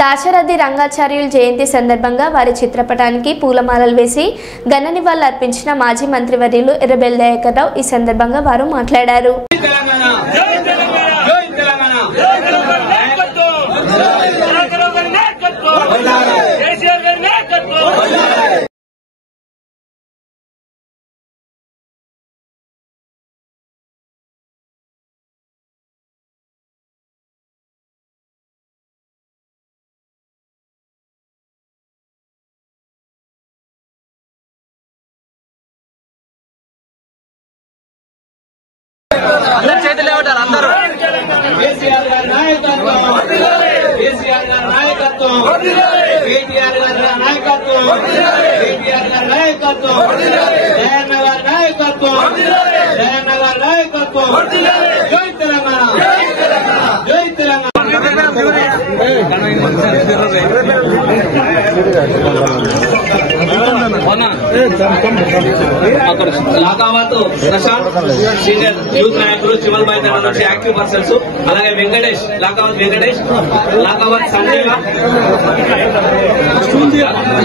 దాశరథి రంగాచార్యులు జయంతి సందర్భంగా వారి చిత్రపటానికి పూలమాలలు వేసి ఘన నివాళులు అర్పించిన మాజీ మంత్రివర్యులు ఎర్రబెల్లి దయాకర్ రావు ఈ సందర్భంగా వారు మాట్లాడారు. చేతులు లేవటారు అందరూ. కేసీఆర్ గారి నాయకత్వం, కేసీఆర్ గారి నాయకత్వం, కేటీఆర్ గారి నాయకత్వం, కేటీఆర్ గారి నాయకత్వం, జయన్న గారి నాయకత్వం, జయన్న గారి నాయకత్వం. జై తెలంగాణ, జై తెలంగాణ. లాకావత్ ప్రశాంత్ సీనియర్ యూత్ నాయకులు, చివల్ భాయ్ నుంచి యాక్టివ్ పర్సన్స్, అలాగే వెంకటేష్, లాకావత్ వెంకటేష్, లాకావత్ సంజీవ,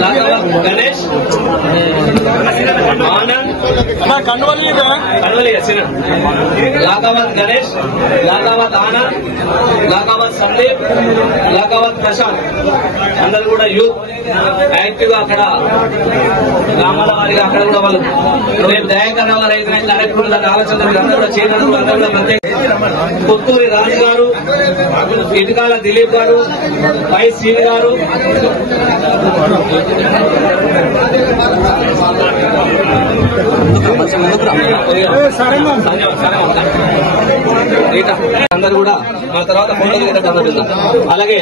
లాకావత్ గణేష్, ఆనంద్, కన్వలి వచ్చిన లాకావత్ గణేష్, లాకావత్ ఆనంద్, లాకావత్ సందీప్, లాకావత్ ప్రశాంత్ అందరూ కూడా యూత్ యాక్టివ్ గా అక్కడ గ్రామాల వారిగా అక్కడ కూడా వాళ్ళు రేపు దయాకర్ రావు గారు అయితే కార్యక్రమాల ఆలోచన అందరూ కూడా చేయడం అందరూ కూడా ప్రత్యేక. కొత్తూరి రాజు గారు, ఇటుకాల దిలీప్ గారు, పై సీని గారు, అందరు కూడా మన తర్వాత అలాగే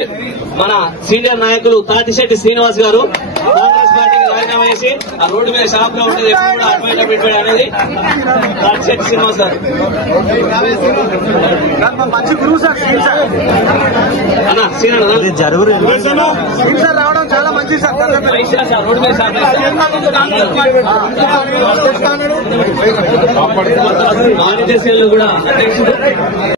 మన సీనియర్ నాయకులు తాటిశెట్టి శ్రీనివాస్ గారు కాంగ్రెస్ పార్టీకి రాజీనామా చేసి ఆ రోడ్డు మీద షాప్ లో ఉంటుంది ఎప్పుడు కూడా అడ్మైట్ పెట్టాడు అనేది తాటిశెట్టి శ్రీనివాస్ గారు. అన్న సీనియర్ రావడం చాలా మంచి సార్. రోడ్డు మీద షాప్ మానిటెస్ఎల్ కూడా అధ్యక్షుడు